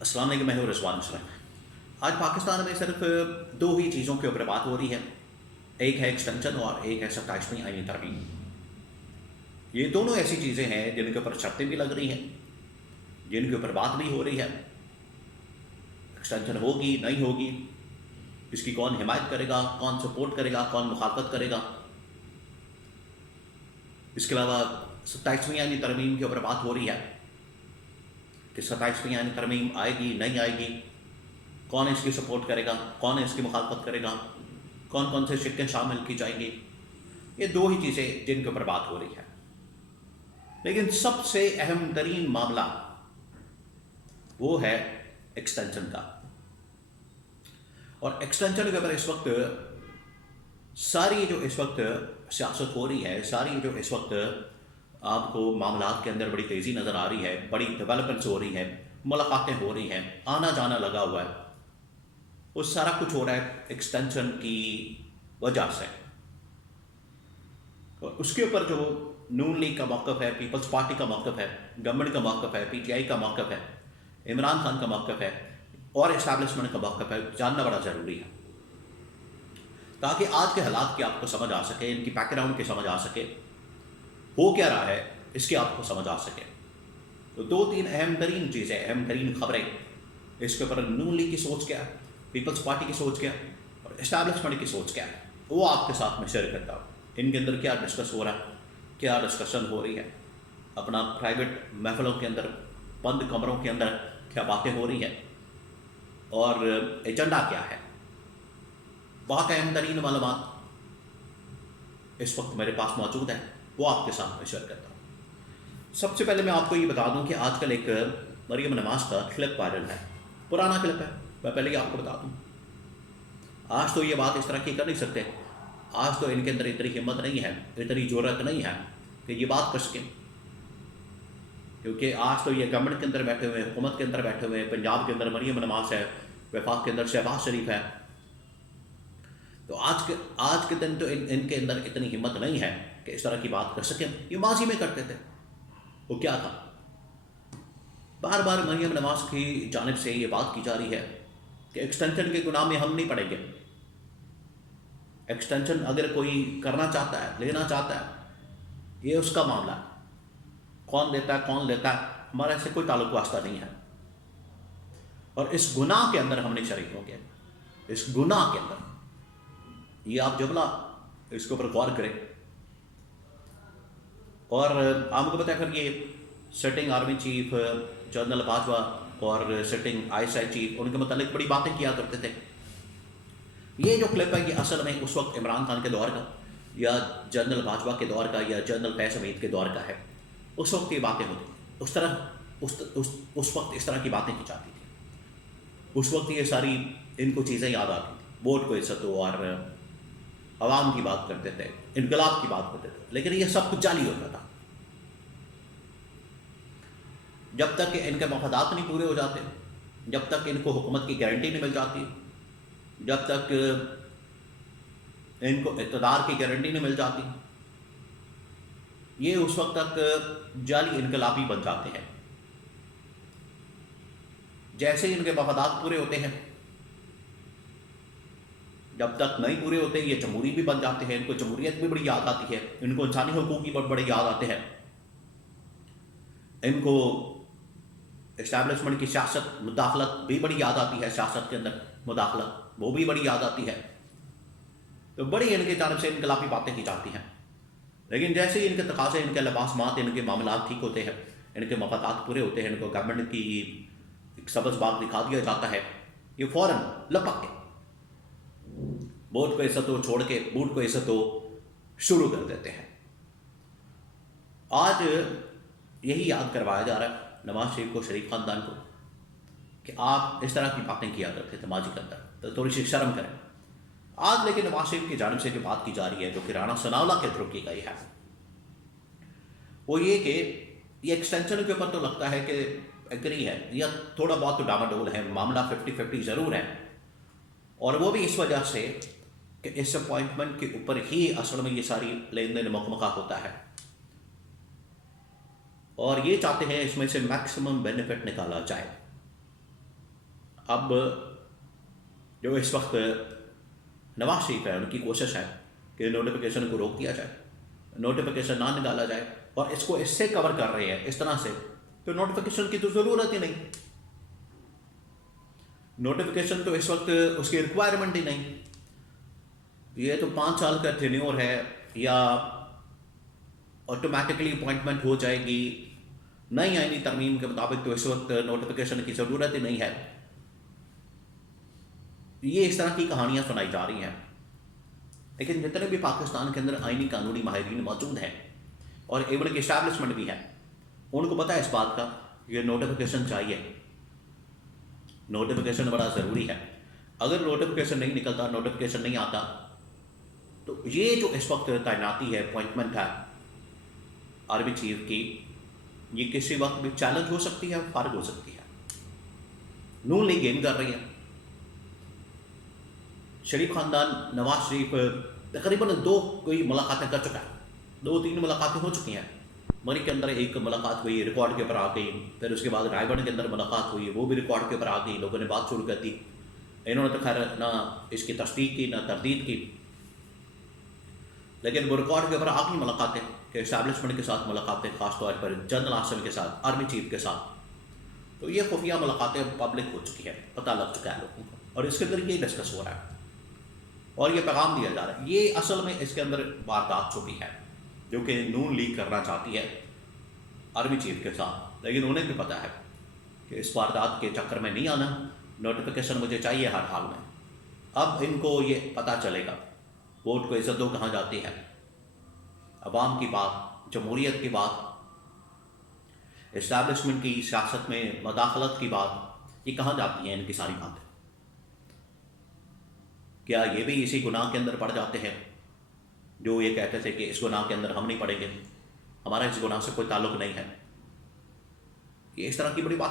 अस्सलाम वालेकुम, मैं हूं रिजवान मुसलम। आज पाकिस्तान में सिर्फ दो ही चीज़ों के ऊपर बात हो रही है। एक है एक्सटेंशन और एक है 27वीं आईनी तरमीम। ये दोनों ऐसी चीज़ें हैं जिनके ऊपर शर्तें भी लग रही हैं, जिनके ऊपर बात भी हो रही है। एक्सटेंशन होगी नहीं होगी, इसकी कौन हिमायत करेगा, कौन सपोर्ट करेगा, कौन मुखालफत करेगा। इसके अलावा 27वीं आईनी तरमीम के ऊपर बात हो रही है कि 27वीं आईनी तरमीम आएगी नहीं आएगी, कौन इसकी सपोर्ट करेगा, कौन इसकी मुखालफत करेगा, कौन कौन से शिक्के शामिल की जाएंगी। ये दो ही चीज़ें जिनके ऊपर बात हो रही है। लेकिन सबसे अहम तरीन मामला वो है एक्सटेंशन का। और एक्सटेंशन के ऊपर इस वक्त सारी जो इस वक्त सियासत हो रही है, सारी जो इस वक्त आपको मामलात के अंदर बड़ी तेज़ी नज़र आ रही है, बड़ी डेवलपमेंट्स हो रही हैं, मुलाकातें हो रही हैं, आना जाना लगा हुआ है, वो सारा कुछ हो रहा है एक्सटेंशन की वजह से। और उसके ऊपर जो नून लीग का मौक़िफ़ है, पीपल्स पार्टी का मौक़िफ़ है, गवर्नमेंट का मौक़िफ़ है, PTI का मौक़िफ़ है, इमरान खान का मौक़िफ़ है और इस्टेब्लिशमेंट का मौक़िफ़ है, जानना बड़ा ज़रूरी है, ताकि आज के हालात की आपको समझ आ सके, इनकी बैकग्राउंड की समझ आ सके, हो क्या रहा है इसकी आपको समझ आ सके। तो दो तीन अहम तरीन चीज़ें, अहम तरीन खबरें इसके ऊपर नून लीग की सोच क्या है, पीपल्स पार्टी की सोच क्या है और इस्टेब्लिशमेंट की सोच क्या है, वो आपके साथ में शेयर करता हूँ। इनके अंदर क्या डिस्कस हो रहा है, क्या डिस्कशन हो रही है, अपना प्राइवेट महफिलों के अंदर, बंद कमरों के अंदर क्या बातें हो रही हैं और एजेंडा क्या है। बहुत अहम तरीन मालूमात इस वक्त मेरे पास मौजूद है, वो आपके साथ में शेयर करता हूँ। सबसे पहले मैं आपको ये बता दूँ कि आजकल एक मरियम नवाज का क्लिप वायरल है, पुराना क्लिप है, मैं पहले ही आपको बता दूँ। आज तो ये बात इस तरह की कर नहीं सकते, आज तो इनके अंदर इतनी हिम्मत नहीं है, इतनी ज़रूरत नहीं है कि ये बात कर सकें, क्योंकि आज तो ये गवर्नमेंट के अंदर बैठे हुए हैं, हुकूमत के अंदर बैठे हुए हैं। पंजाब के अंदर मरियम नवाज है, वफाक के अंदर शहबाज शरीफ है। तो आज के दिन तो इनके अंदर इतनी हिम्मत नहीं है कि इस तरह की बात कर सकें। ये माजी में करते थे। वो क्या था, बार बार मरियम नवाज की जानिब से ये बात की जा रही है कि एक्सटेंशन के गुनाह में हम नहीं पड़ेंगे। एक्सटेंशन अगर कोई करना चाहता है, लेना चाहता है, ये उसका मामला है, कौन देता है कौन लेता है, हमारा इससे कोई ताल्लुक वास्ता नहीं है। और इस गुनाह के अंदर हम नहीं शरीक होंगे। इस गुनाह के अंदर ये आप जुमला इसके ऊपर गौर करें। और आपको पता है, फिर ये sitting army chief general Bajwa और सिटिंग ISI चीफ, उनके मतलब बड़ी बातें किया करते थे। ये जो क्लिप है ये असल में उस वक्त इमरान खान के दौर का या जनरल बाजवा के दौर का या जनरल फैज़ हमीद के दौर का है। उस वक्त ये बातें होती थी, उस तरह उस वक्त इस तरह की बातें की जाती थी। उस वक्त ये सारी इनको चीज़ें याद आती थी, वोट को इज्जत हो और अवाम की बात करते थे, इनकलाब की बात करते थे, लेकिन ये सब कुछ जाली होता था। जब तक इनके मफादात नहीं पूरे हो जाते, जब तक इनको हुकूमत की गारंटी नहीं मिल जाती, जब तक इनको इक़्तिदार की गारंटी नहीं मिल जाती, ये उस वक्त तक जाली इनकलाबी बन जाते हैं। जैसे ही इनके मफादात पूरे होते हैं, जब तक नहीं पूरे होते, ये जमहूरी भी बन जाते हैं, इनको जमहूरियत भी बड़ी याद आती है, इनको इंसानी हुकूक की बड़े याद आते हैं, इनको इस्टेब्लिशमेंट की सियासत मुदाखलत भी बड़ी याद आती है, सियासत के अंदर मुदाखलत वो भी बड़ी याद आती है। तो बड़ी इनकी जानब से इनकलाबी बातें की जाती हैं। लेकिन जैसे ही इनके तकाज़े, इनके लबासमात, इनके मामलात ठीक होते हैं, इनके मफादात पूरे होते हैं, इनको गवर्नमेंट की एक सब्ज़ बाग दिखा दिया जाता है, ये फ़ौरन लपक के वोट को इज्जत हो छोड़ के बूट को इज्जत हो शुरू कर देते हैं। आज यही याद करवाया जा रहा है नवाज शरीफ को, शरीफ ख़ानदान को, कि आप इस तरह की बातें किया करते थे माजी के अंदर, तो थोड़ी सी शर्म करें। आज लेकिन नवाज शरीफ की जानिब से जो बात की जा रही है, जो कि राणा सनाउल्लाह के थ्रू की गई है, वो ये कि ये एक्सटेंशन के ऊपर तो लगता है कि एग्री है या थोड़ा बहुत तो डामाडोल है, मामला 50-50 ज़रूर है। और वो भी इस वजह से कि इस अपॉइंटमेंट के ऊपर ही असल में ये सारी लेन देन मकमका होता है, और ये चाहते हैं इसमें से मैक्सिमम बेनिफिट निकाला जाए। अब जो इस वक्त नवाज शरीफ है, उनकी कोशिश है कि नोटिफिकेशन को रोक दिया जाए, नोटिफिकेशन ना निकाला जाए, और इसको इससे कवर कर रहे हैं इस तरह से, तो नोटिफिकेशन की तो ज़रूरत ही नहीं, नोटिफिकेशन तो इस वक्त उसकी रिक्वायरमेंट ही नहीं। ये तो 5 साल का टेन्योर है, या ऑटोमेटिकली अपॉइंटमेंट हो जाएगी, नई आईनी तरमीम के मुताबिक तो इस वक्त नोटिफिकेशन की ज़रूरत ही नहीं है। ये इस तरह की कहानियाँ सुनाई जा रही हैं। लेकिन जितने भी पाकिस्तान के अंदर आईनी कानूनी माहिरीन मौजूद हैं और एवं की इस्टेब्लिशमेंट भी है, उनको पता है इस बात का ये नोटिफिकेशन चाहिए, नोटिफिकेशन बड़ा ज़रूरी है। अगर नोटिफिकेशन नहीं निकलता, नोटिफिकेशन नहीं आता, तो ये जो इस वक्त तैनाती है, अपॉइंटमेंट है आर्मी चीफ की, ये किसी वक्त भी चैलेंज हो सकती है, फारिग हो सकती है। नून लीग गेम कर रही है। शरीफ खानदान, नवाज शरीफ तकरीबन 2 कोई मुलाकातें कर चुका है, 2-3 मुलाकातें हो चुकी हैं। मरी के अंदर एक मुलाकात हुई, रिकॉर्ड के ऊपर आ गई, फिर उसके बाद रायबन के अंदर मुलाकात हुई, वो भी रिकॉर्ड के ऊपर आ गई, लोगों ने बात शुरू कर दी। इन्होंने तो खैर ना इसकी तस्दीक की ना तरदीद की, लेकिन वो रिकॉर्ड के ऊपर आ गई मुलाकातें कि इस्टेब्लिशमेंट के साथ मुलाकातें, खासतौर पर जनरल आसिम के साथ, आर्मी चीफ के साथ। तो ये खुफिया मुलाकातें पब्लिक हो चुकी है, पता लग चुका है लोगों को, और इसके अंदर ये डिस्कस हो रहा है और ये पैगाम दिया जा रहा है। ये असल में इसके अंदर वारदात छुपी है जो कि नून लीग करना चाहती है आर्मी चीफ के साथ, लेकिन उन्हें भी पता है कि इस वारदात के चक्कर में नहीं आना, नोटिफिकेशन मुझे चाहिए हर हाल में। अब इनको ये पता चलेगा वोट को इज्जत दो कहाँ जाती है, अवाम की बात, जमहूरियत की बात, इस्टेब्लिशमेंट की सियासत में मदाखलत की बात, ये कहाँ जाती हैं इनकी सारी बातें। क्या ये भी इसी गुनाह के अंदर पड़ जाते हैं जो ये कहते थे कि इस गुनाह के अंदर हम नहीं पड़ेंगे, हमारा इस गुनाह से कोई ताल्लुक नहीं है। ये इस तरह की बड़ी बात